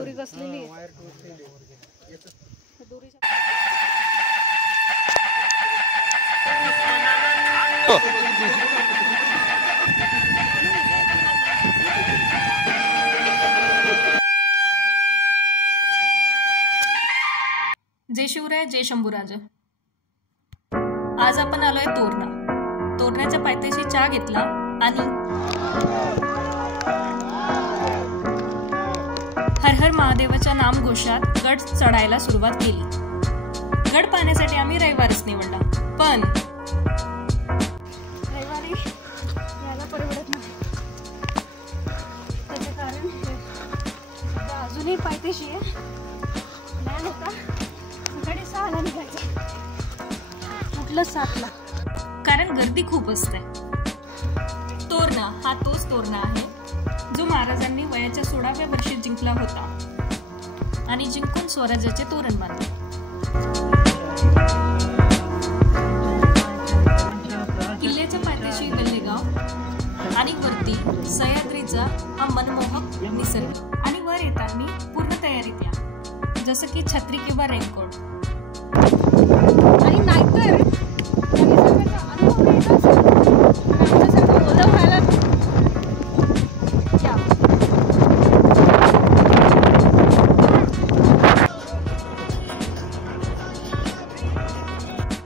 दोरी कसलेली आहे. जय शिवराय, जय शंभूराज. आज आपण आलोय तोरणा. पायथ्याशी चहा घेतला आणि हर हर महादेवाच्या नामघोषात गड चढायला सुरुवात केली. गड पाहण्यासाठी आम्ही रविवारच निवडला, पण रविवारी यायला परवडत नाही. त्याचे कारण अजूनही पायथ्याशी आहे. प्लॅन होता सकाळी 6ला निघायचं, कुठलं 7ला, कारण गर्दी खूप असते. तोरणा हा तोच तोरणा आहे जो महाराजांनी वयाच्या 16व्या वर्षी जिंकला होता आणि जिंकून स्वराज्याचे तोरण बांधले. किल्ल्याच्या पायथ्याशी गल्लेगाव आणि वरती सह्याद्रीचा हा मनमोहक निसर्ग आणि वर येताना पूर्ण तयारीत या, जसं की छत्री किंवा रेनकोट. आणि नाहीतर अनुभव येत असेल ओलं व्हायला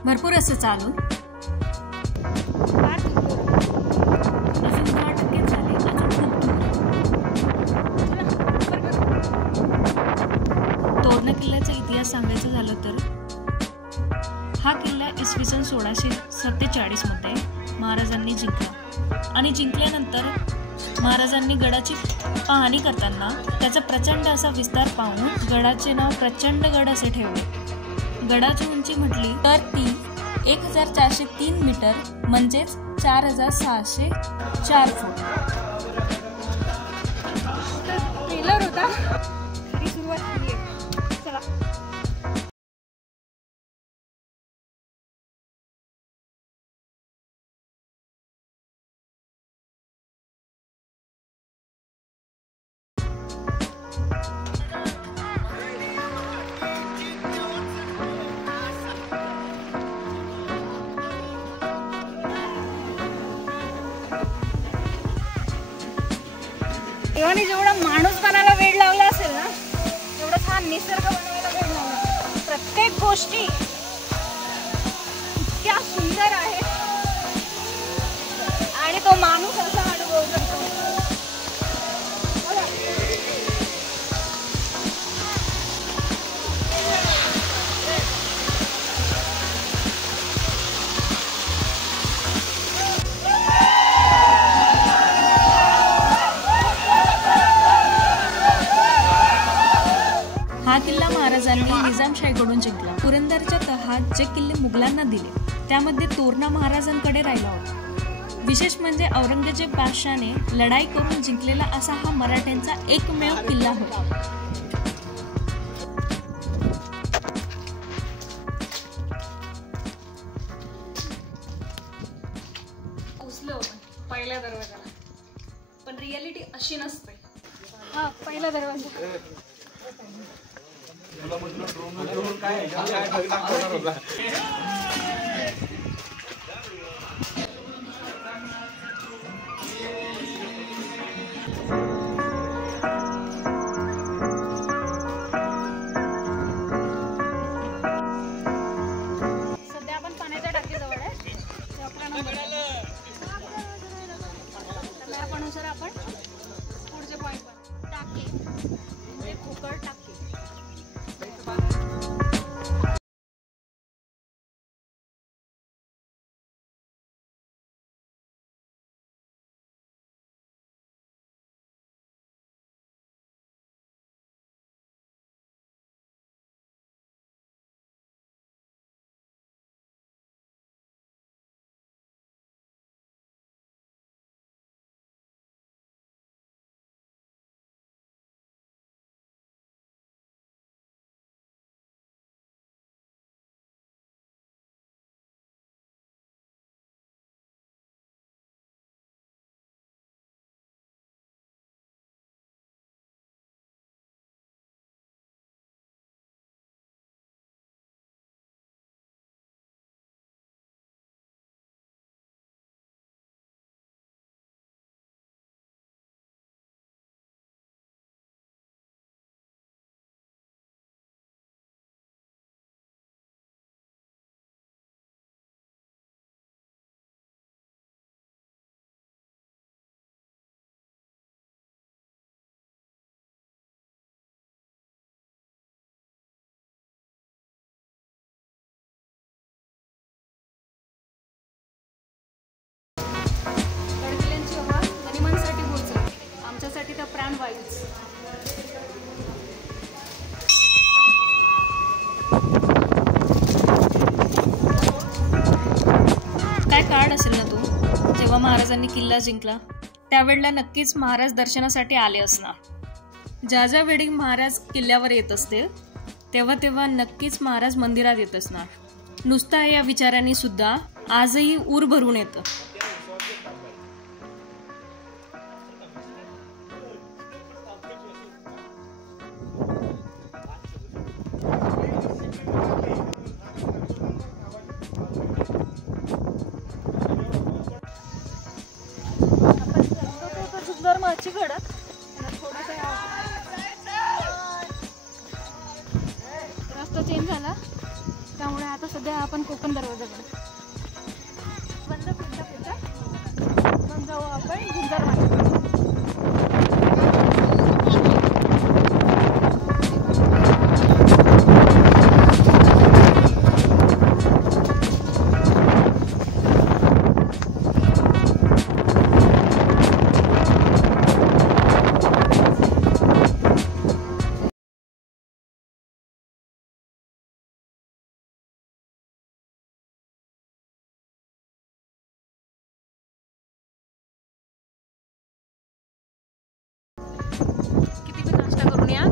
भरपूर असं चालून अजून 10% झाले. अजून खूप तोरणा किल्ल्याचा इतिहास सांगायचं झालं तर हा किल्ला इसवी सन 1647 मध्ये महाराजांनी जिंकला आणि जिंकल्यानंतर महाराजांनी गडाची पाहणी करताना त्याचा प्रचंड असा विस्तार पाहून गडाचे नाव प्रचंडगड असे ठेवले. गडाची उंची म्हटली तर ती 1403 मीटर म्हणजेच 4604 फूट. ट्रेलर होता, खरी सुरुवात केली आहे. चला. देवाने जेवढा माणूस बनायला वेळ लावला असेल ना, तेवढाच हा निसर्ग बनवायला वेळ लावला. प्रत्येक गोष्टी इतक्या सुंदर आहेत आणि तो माणूस असा अनुभव करतो. हा किल्ला महाराजांनी निजामशाहीकडून जिंकला. पुरंदरच्या तहात जे किल्ले मुघलांना दिले त्यामध्ये तोरणा महाराजांकडे राहिला होता. विशेष म्हणजे औरंगजेब बादशाहने लढाई करून जिंकलेला असा हा मराठ्यांचा एकमेव किल्ला होता. पोचलो पहिल्या दरवाजाला, पण रियालिटी अशी नसते. हा पहिला दरवाजा. सध्या आपण पाण्याच्या टाकीजवळ आहे. ते आपला नंबर आहे. त्या मॅपनुसार आपण पुढचे पॉईंट टाकी म्हणजे खोकड टाकी. महाराजांनी किल्ला जिंकला त्यावेळेला नक्कीच महाराज दर्शनासाठी आले असणार। ज्या ज्या वेळी महाराज किल्ल्यावर येत असतील तेव्हा तेव्हा नक्कीच महाराज मंदिरात येत असणार। नुसता या विचारांनी सुद्धा आजही ऊर भरून येतं। रस्ता चेंज झाला त्यामुळे आता सध्या आपण कोकण दरवाजाकडे बंद जाऊ आपण झुंजारमाची।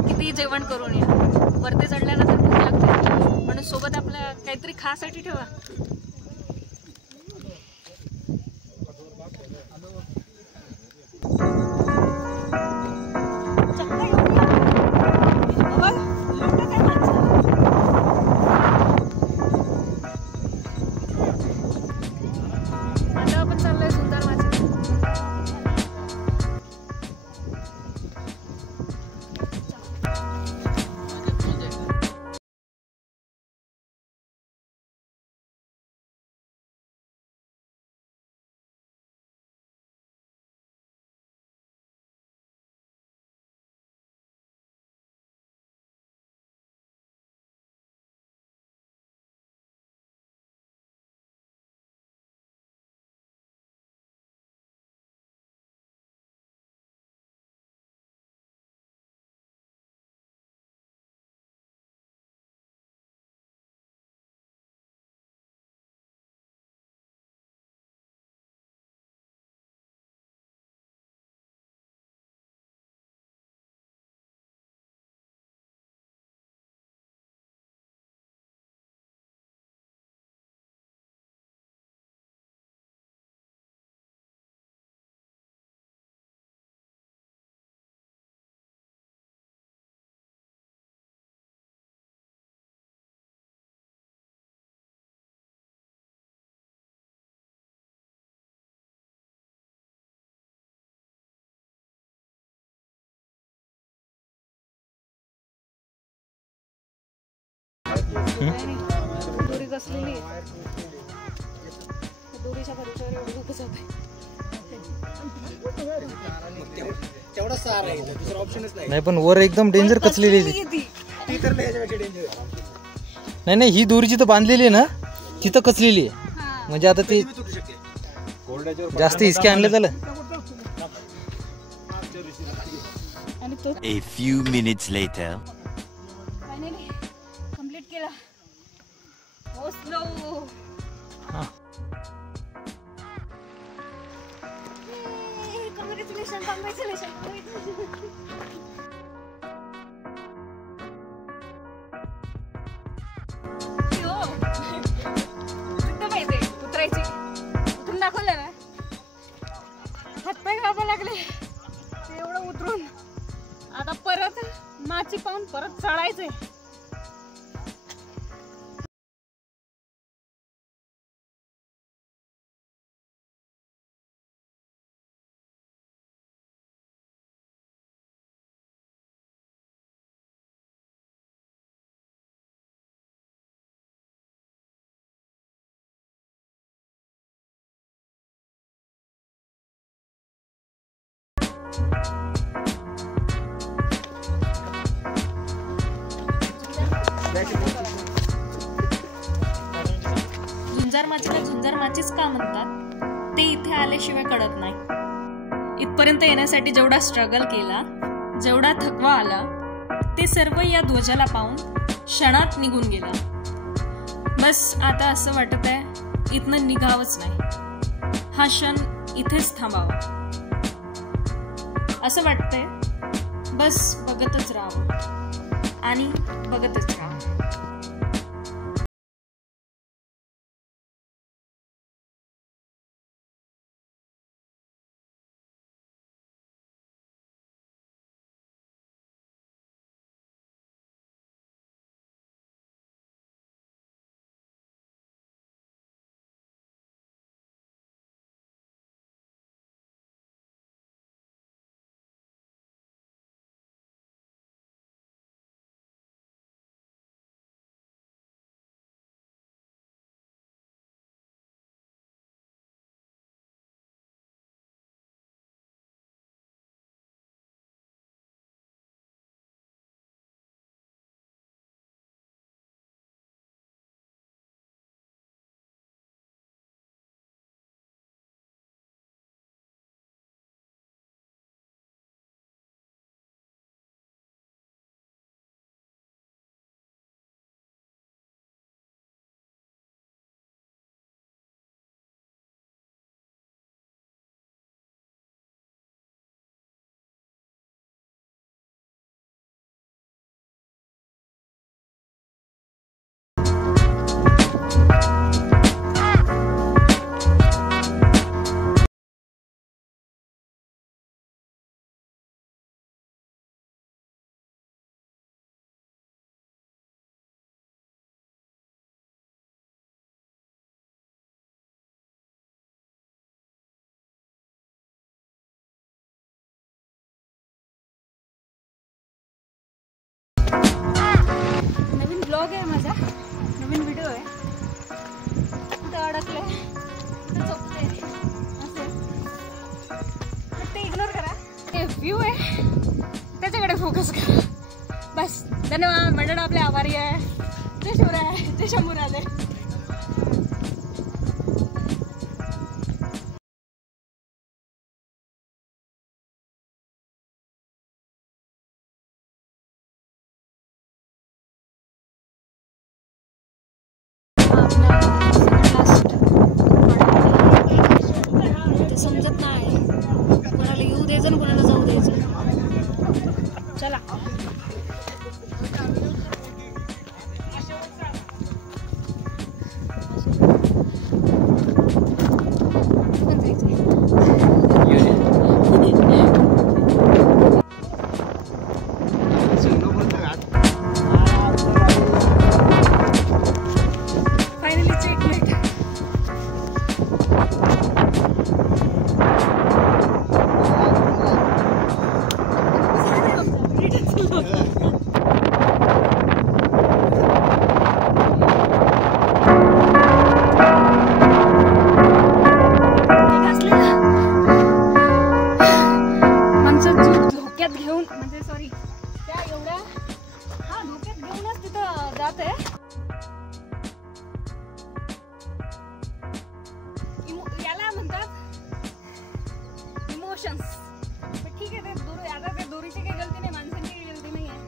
किती जेवण करून या, वरती चढल्यानंतर भूक लागते म्हणून सोबत आपल्या काहीतरी खासाठी ठेवा। आता आपण चाललोय झुंजारमाची। दोरी कसलेली दोरीच्या परिचयावर एवढं धोकं जात नाही पण वर एकदम डेंजर कचलेली नाही नाही ही दोरी जिथं बांधलेली आहे ना तिथं कचलेली आहे म्हणजे आता ती जास्त हिसके आणले त्याला। A few minutes later. Finally complete केला पोहोचलो। Congratulation congratulation. उतरायची उतरून दाखवलं ना हातपाय गावा लागले एवढं उतरून आता परत माची पाहून परत चढायचंय। झुंजारमाचीला झुंजारमाचीच का म्हणतात ते इथे आल्याशिवाय कळत नाही। इथपर्यंत येण्यासाठी जेवढा स्ट्रगल केला, जेवढा थकवा आला, ते सर्व या ध्वजाला पाहून क्षणात निघून गेला। बस आता असं वाटत आहे इथनं निघावंच नाही। हा क्षण इथेच थांबावा असं वाटतंय. बस बघतच राहावं आणि बघतच राहावं. नवीन ब्लॉग आहे माझा, नवीन व्हिडिओ आहे. कुठं अडकले, कुठं चोपते असं, ते इग्नोर करा. ते व्ह्यू आहे त्याच्याकडे फोकस करा बस. धन्यवाद. मंडळ आपले आभारी आहे. जय शिवराय, जय शंभूराजे. ते समजत नाही कोणाला येऊ द्यायचं आणि कोणाला जाऊ द्यायचं. चला फायनली चेकमेट. धोक्यात घेऊन म्हणजे सॉरी त्या एवढ्या धोक्यात घेऊनच तिथं जात आहे. याला म्हणतात इमोशन्स. ठीक आहे, ते दोरी, आता ते दोरीची काही गलती नाही, माणसांची काही गलती नाही आहे.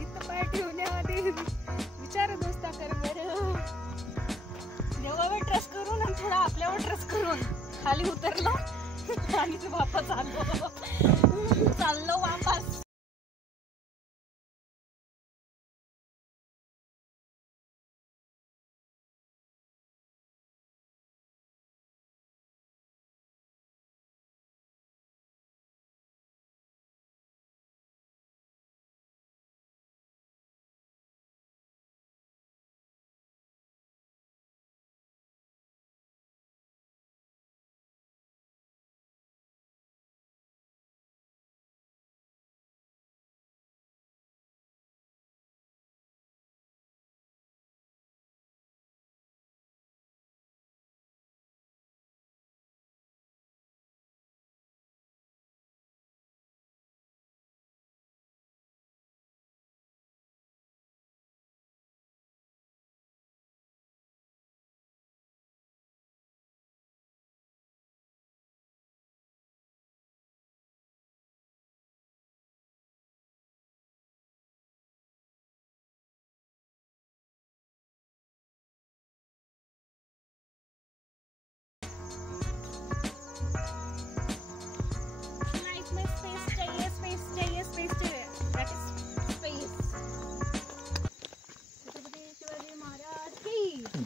इथं पाय ठेवण्याआधी विचार दोस्ता कर बरं. देवावर ट्रस्ट करून आणि थोडा आपल्यावर ट्रस्ट करून खाली उतरलो आणि ते वापस चाललो वापस.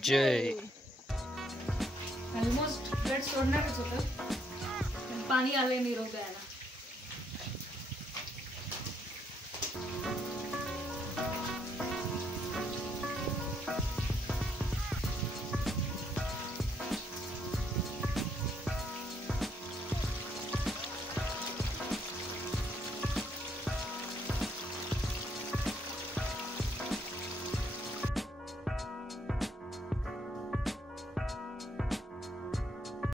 जय. ऑलमोस्ट गड सोडणारच होतं पण पाणी आलंय निरोप द्यायला.